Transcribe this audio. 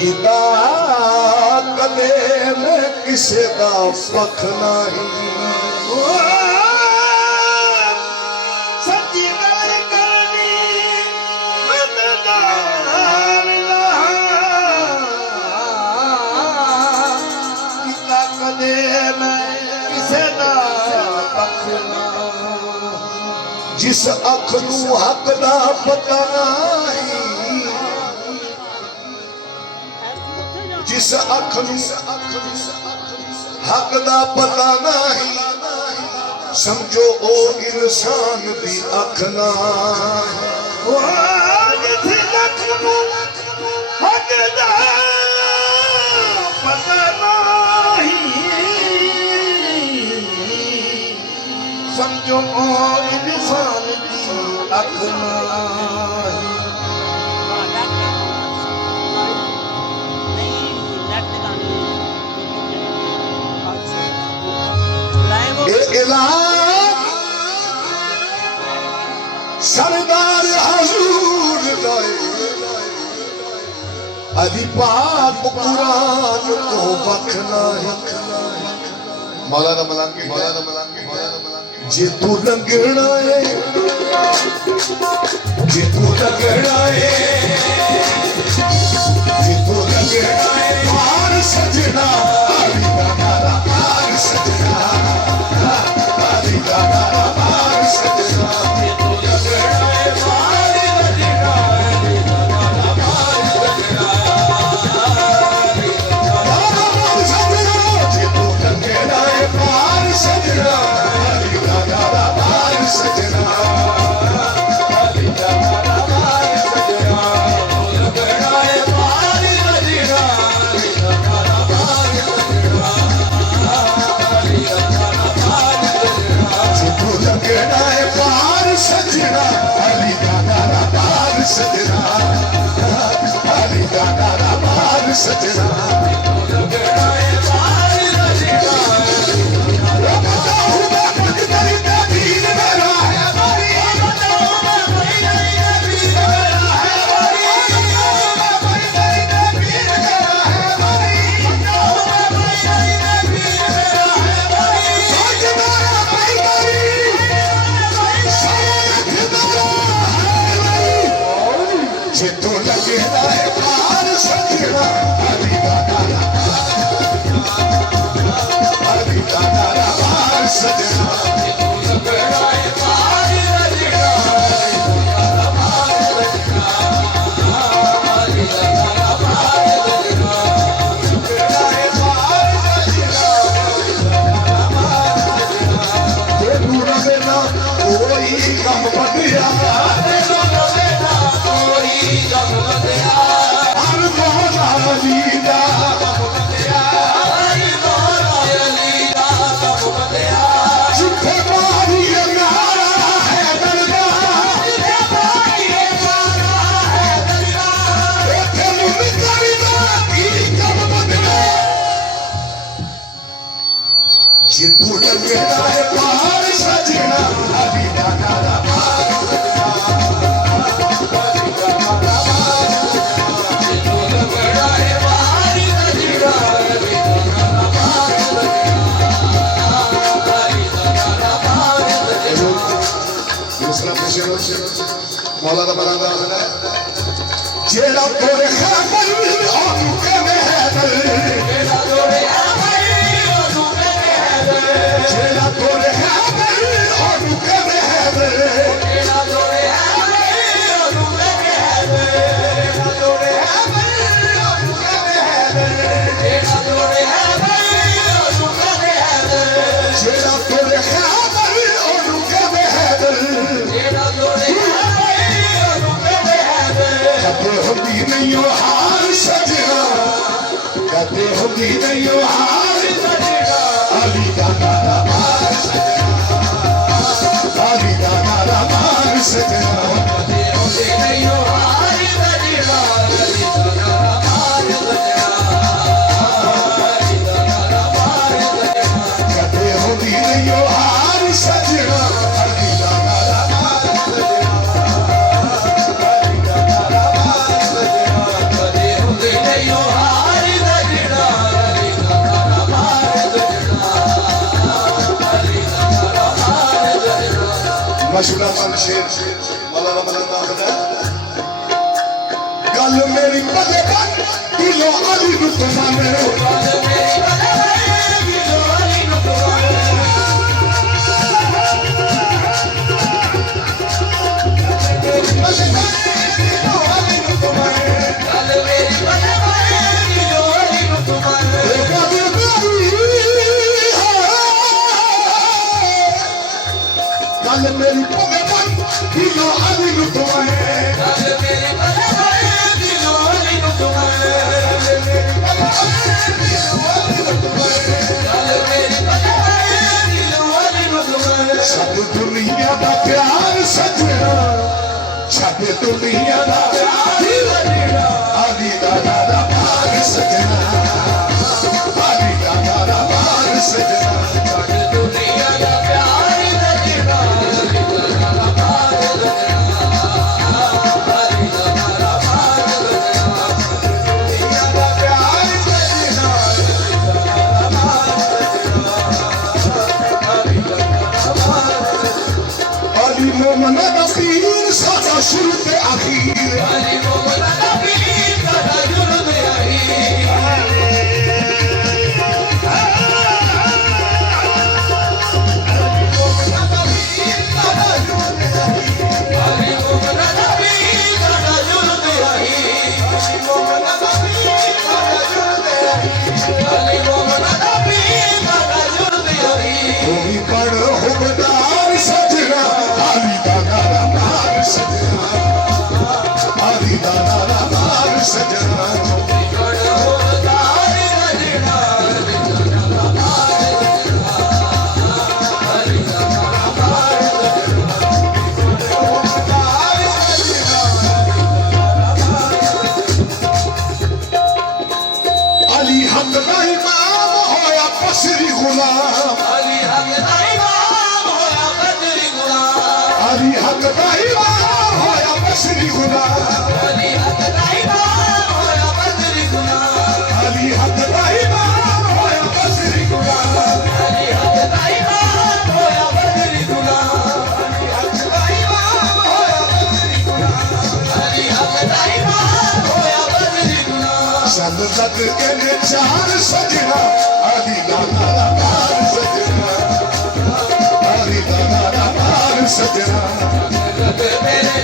ਕੀਤਾ ਕਦੇ ਮੈਂ ਕਿਸੇ ਦਾ ਪੱਖ ਨਹੀਂ जिस अख नूं हक दा पता नहीं जिस अख नूं हक दा पता नहीं समझो ओ इंसान दी अख ना हक दा पता नहीं समझो ओ इंसान दी अख सरदार हजूर अली पाक कुरान को बखना है मौलाना मलंगी जे तू लंघना है जे तू लंघना है जे तू लंघना है पार सजना अली दा नारा पार सजना अली दा नारा पार सजना जे तू लंघना है पार सजना अली दा नारा पार सजना जे तू लंघना है पार सजना सजना अली दा नारा पार सजना लगना है पार सजना अली दा नारा पार सजना अली दा नारा पार सजना जे तू लगना है पार सजना अली दा नारा पार सजना अली दा नारा पार सजना लगना है पार सजना मौलाना मौलाना जेड़ा तोरे खैबर ओनू के महबल जेड़ा तोरे खैबर ओनू के महबल जेड़ा तोरे खैबर ओनू के महबल जेड़ा तोरे खैबर ओनू के महबल जेड़ा तोरे खैबर ओनू के महबल जेड़ा तोरे खैबर ओनू के महबल जेड़ा तोरे खैबर ओनू के महबल जेड़ा तोरे कहते होगी नहीं हो हार सजना कहते होगी नहीं हो हार सजना अली दा नारा पार सजना अली दा नारा पार सजना कहते होगी नहीं हो हार सजना अली दा नारा पार सजना अली दा नारा पार सजना कहते होगी नहीं हो हार सजना अली दा नारा पार सजना Yo ਮਸ਼ਹੂਰ ਮਨ ਸ਼ੇਰ ਮਲਾ ਮਲਾ ਦਾਖਦਾ ਗੱਲ ਮੇਰੀ ਪੱਲੇ ਬੰਨ ਦਿਲੋਂ ਅਲੀ ਨੂੰ ਤੁਮਾਨੇ ਗੱਲ ਮੇਰੀ ਪੱਲੇ ਬੰਨ ਦਿਲੋਂ ਅਲੀ ਨੂੰ ਤੁਮਾਨੇ ਗੱਲ ਮੇਰੀ ਪੱਲੇ ਬੰਨ ਦਿਲੋਂ ਅਲੀ ਨੂੰ ਤੁਮਾਨੇ ਗੱਲ ਮੇਰੀ ਪੱਲੇ ਬੰਨ ਦਿਲੋਂ ਅਲੀ ਨੂੰ ਤੁਮਾਨੇ ਛੱਡ ਦੁਨੀਆ ਦਾ ਪਿਆਰ ਸੱਜਣਾ ਛੱਡ ਦੁਨੀਆ ਦਾ ਪਿਆਰ ਆਲੀ ਦਾ ਦਾਦਾ ਭਾਗ ਸੱਜਣਾ ਆਲੀ ਦਾ ਦਾਦਾ ਭਾਗ ਸੱਜਣਾ ਛੱਡ ਦੁਨੀਆ ਦਾ ਪਿਆਰ ਸੱਜਣਾ ਆਲੀ ਦਾ ਦਾਦਾ ਭਾਗ ਸੱਜਣਾ ਆਲੀ ਦਾ ਦਾਦਾ ਭਾਗ ਸੱਜਣਾ ਦੁਨੀਆ ਦਾ ਪਿਆਰ ਸੱਜਣਾ ਅਲੀ ਮੋਮਨ ਦਾ ਪੀਰ ਸਾਡਾ ਸ਼ੁਰੂ ਤੇ ਅਖੀਰ ਅਲੀ ਮੋਮਨ ਦਾ ਪੀਰ ਸਾਡਾ ਸ਼ੁਰੂ ਤੇ ਅਖੀਰ ਅਲੀ ਮੋਮਨ ਦਾ ਪੀਰ ਸਾਡਾ ਸ਼ੁਰੂ ਤੇ ਅਖੀਰ ਅਲੀ ਮੋਮਨ ਦਾ ਪੀਰ ਸਾਡਾ ਸ਼ੁਰੂ ਤੇ ਅਖੀਰ ਅਲੀ ਮੋਮਨ ਦਾ ਪੀਰ ਸਾਡਾ ਸ਼ੁਰੂ ਤੇ ਅਖੀਰ ਅਲੀ ਮੋਮਨ ਦਾ ਪੀਰ ਸਾਡਾ ਸ਼ੁਰੂ ਤੇ ਅਖੀਰ ਕੋਈ ਪੜ ਹੁਬਦਾਰ ਸਜਣਾ ਆਲੀ ਦਾ ਨਾਰਾ ਭਾਗ ਸਜਣਾ ਆਲੀ ਦਾ ਨਾਰਾ ਭਾਗ ਸਜਣਾ ਕੋਈ ਪੜ ਹੁਬਦਾਰ ਸਜਣਾ ਆਲੀ ਦਾ ਨਾਰਾ ਭਾਗ ਸਜਣਾ ਆਲੀ ਦਾ ਨਾਰਾ ਭਾਗ ਸਜਣਾ ਹੁਬਦਾਰ ਸਜਣਾ ਅਲੀ ਹੱਕ ਦਾ ਇਮਾਮ ਹੋਇਆ ਬਸਰੀ ਗੁਲਾਮ ਅਲੀ ਹੱਕ ਦਾ ਇਮਾਮ ਹੋਇਆ ਬਸਰੀ ਗੁਲਾਮ ਅਲੀ ਹੱਕ ਦਾ ਇਮਾਮ ਹੋਇਆ ਬਸਰੀ ਗੁਲਾਮ ਅਲੀ ਹੱਕ ਦਾ ਇਮਾਮ ਹੋਇਆ ਬਸਰੀ ਗੁਲਾਮ ਅਲੀ ਹੱਕ ਦਾ ਇਮਾਮ ਹੋਇਆ ਬਸਰੀ ਗੁਲਾਮ ਅਲੀ ਹੱਕ ਦਾ ਇਮਾਮ ਹੋਇਆ ਬਸਰੀ ਗੁਲਾਮ ਅਲੀ ਹੱਕ ਦਾ ਇਮਾਮ ਹੋਇਆ ਬਸਰੀ ਗੁਲਾਮ ਅਲੀ ਹੱਕ ਦਾ ਇਮਾਮ ਹੋਇਆ ਬਸਰੀ ਗੁਲਾਮ ਸੰਦ ਤੱਕ ਕੇ ਨੇ ਚਾਰ ਸਜਣਾ ਆਲੀ ਦਾ ਨਾਰਾ ਭਾਗ ਸਜਣਾ ਆਲੀ ਦਾ ਨਾਰਾ ਭਾਗ ਸਜਣਾ ਮੇਰੇ